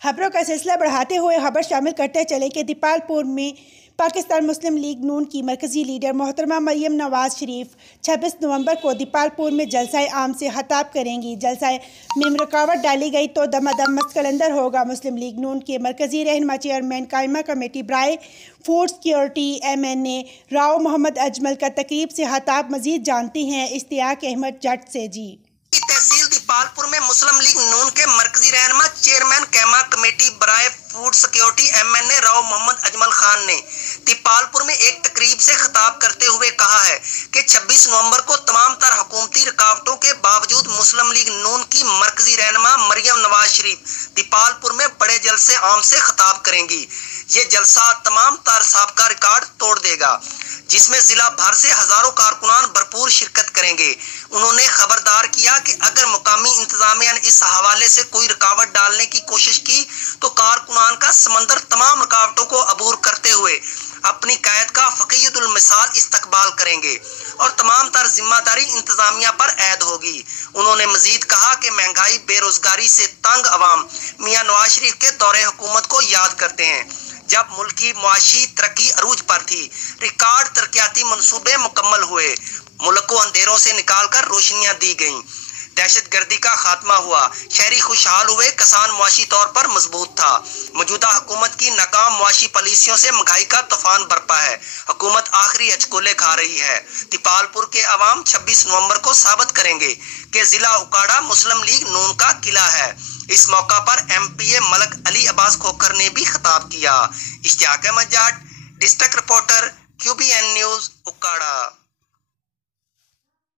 खबरों का सिलसिला बढ़ाते हुए खबर शामिल करते चले कि दीपालपुर में पाकिस्तान मुस्लिम लीग नून की मरकजी लीडर मोहतरमा मरियम नवाज शरीफ 26 नवंबर को दीपालपुर में जलसा आम से खिताब करेंगी। जलसा में रुकावट डाली गई तो दमादम मस्कलंदर होगा। मुस्लिम लीग नून के मरकजी रहनुमा चेयरमैन कायमा कमेटी बराए food security MNA Rao Mohammad Ajmal का तकरीब से खिताब मजीद जानते हैं इश्तियाक अहमद जट से। जी, तहसील दीपालपुर में मुस्लिम लीग नून के मरकजी रहनुमा चेयरमैन कैमा कमेटी बराए food security MNA Rao Mohammad Ajmal Khan ने दीपालपुर में एक तकरीब से खिताब करते हुए कहा है कि 26 नवंबर को तमाम तर हुकूमती रुकावटों के बावजूद मुस्लिम लीग नून की मरकजी रहनुमा मरियम नवाज शरीफ दीपालपुर में बड़े जलसे आम से खिताब करेंगी। ये जलसा तमाम तर साबका रिकॉर्ड तोड़ देगा, जिसमें जिला भर से हजारों कारकुनान भरपूर शिरकत करेंगे। उन्होंने खबरदार किया कि अगर मुकामी इंतजामिया ने इस हवाले से कोई रुकावट डालने की कोशिश की तो कारकुनान का समंदर तमाम रुकावटों को अबूर करते हुए अपनी कैद का फकीयतुल मिसाल इस्तकबाल करेंगे और तमाम तर जिम्मेदारी इंतजामिया पर ऐद होगी। उन्होंने मजीद कहा कि महंगाई बेरोजगारी से तंग अवाम मियां नवाज शरीफ के दौरे हुकूमत को याद करते हैं, जब मुल्क की मुआशी तरक्की अरूज पर थी, रिकॉर्ड तरक्याती मंसूबे मुकम्मल हुए, मुल्क को अंधेरों से निकालकर रोशनियां दी गईं, दहशतगर्दी का खात्मा हुआ, शहरी खुशहाल हुए, किसान मुआशी तौर पर मजबूत था। मौजूदा हुकूमत की नाकाम मुआशी पॉलिसियों से महंगाई का तूफान बरपा है। हुकूमत आखिरी अचकोले खा रही है। दीपालपुर के अवाम 26 नवंबर को साबित करेंगे कि जिला उकाड़ा मुस्लिम लीग नून का किला है। इस मौका पर MPA मलक अली अब्बास खोखर ने भी खिताब किया। Ishtiaq Ahmed Jatt, district reporter, QBN news उकाड़ा।